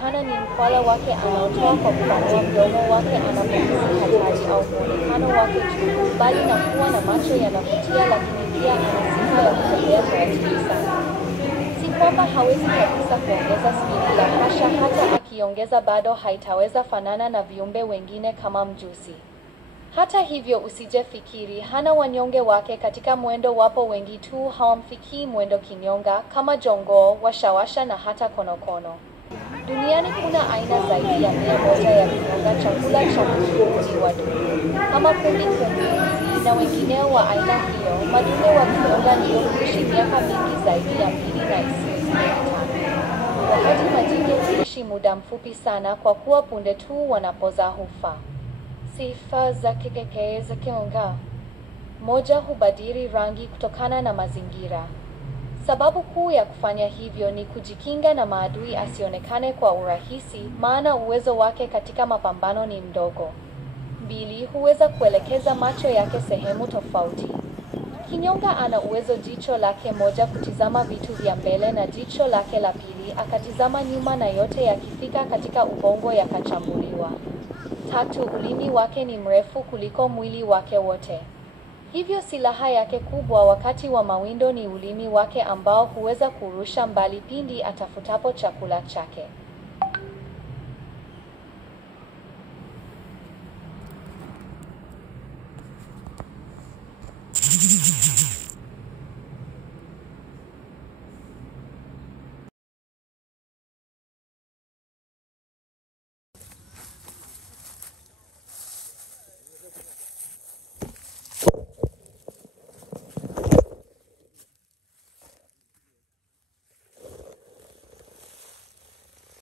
inawezekana ni mkwala wake anaotoa kwa kupanua mdomo wake anapohisi hatari au muonekano wake tu, bali na kuwa na macho yanavutia, lakini pia ana sifa ya kutembea taratibu sana. Si kwamba hawezi kabisa kuongeza spidi, la hasha, hata akiongeza bado haitaweza fanana na viumbe wengine kama mjusi. Hata hivyo usije fikiri hana wanyonge wake katika mwendo. Wapo wengi tu hawamfikii mwendo kinyonga, kama jongoo, washawasha na hata konokono. Duniani kuna aina zaidi ya 100 ya kinyonga, chakula cha kudhibiti wadudu kama kumbi na wengineo wa aina hiyo. Madume wa kinyonga ndio huishi miaka mingi zaidi ya 2 na isiyo 5, wakati majike huishi muda mfupi sana, kwa kuwa punde tu wanapoza hufa. Sifa za kipekee za kinyonga: 1. Hubadili rangi kutokana na mazingira. Sababu kuu ya kufanya hivyo ni kujikinga na maadui asionekane kwa urahisi, maana uwezo wake katika mapambano ni mdogo. 2. Huweza kuelekeza macho yake sehemu tofauti. Kinyonga ana uwezo jicho lake moja kutizama vitu vya mbele na jicho lake la pili akatizama nyuma, na yote yakifika katika ubongo yakachambuliwa. 3. Ulimi wake ni mrefu kuliko mwili wake wote. Hivyo silaha yake kubwa wakati wa mawindo ni ulimi wake, ambao huweza kurusha mbali pindi atafutapo chakula chake.